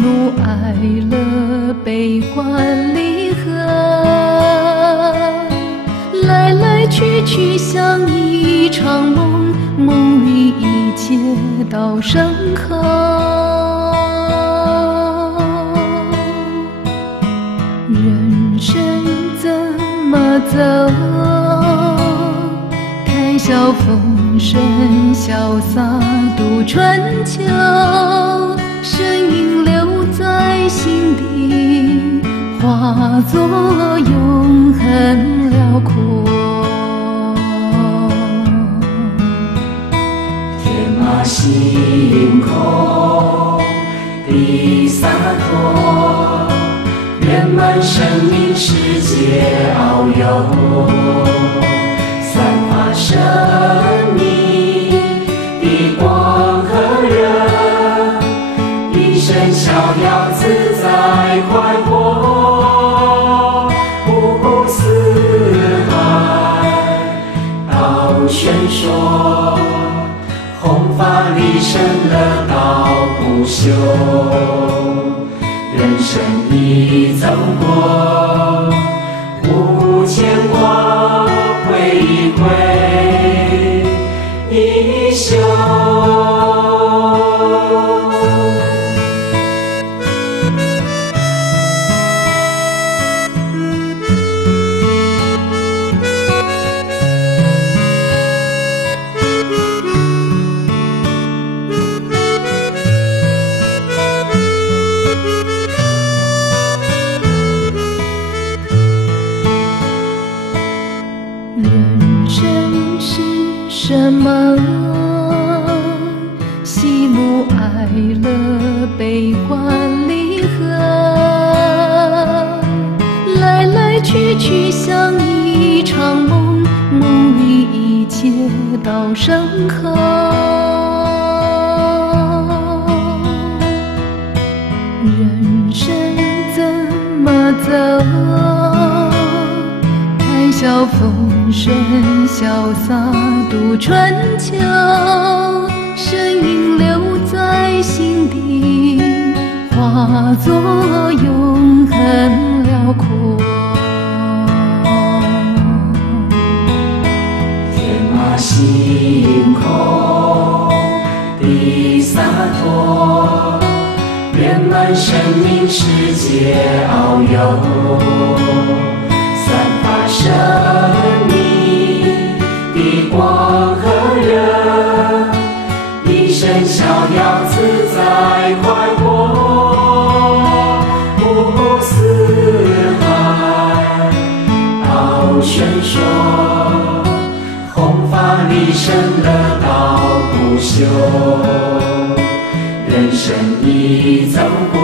怒哀乐，悲欢离合，来来去去像一场梦，梦里一切到深刻。人生怎么走？谈笑风生，潇洒度春秋。声音留在心底，化作永恒辽阔。天马行空地洒脱，圆满生命世界遨游，散发生命的光和热，一生逍遥自在快活，五湖四海到宣说，弘法利生乐到不休。人生已走过，无牵挂，挥一挥衣袖。人生是什么？喜怒哀乐，悲欢离合，来来去去像一场梦，梦里一切到深刻。人生怎么走？谈笑风生，潇洒度春秋。声音留在心底，化作永恒辽阔。天马行空地洒脱，圆满生命世界遨游，散发生命的光和热，一生逍遥自在快活，五湖四海到宣说，弘法利生乐到不休。人生已走过，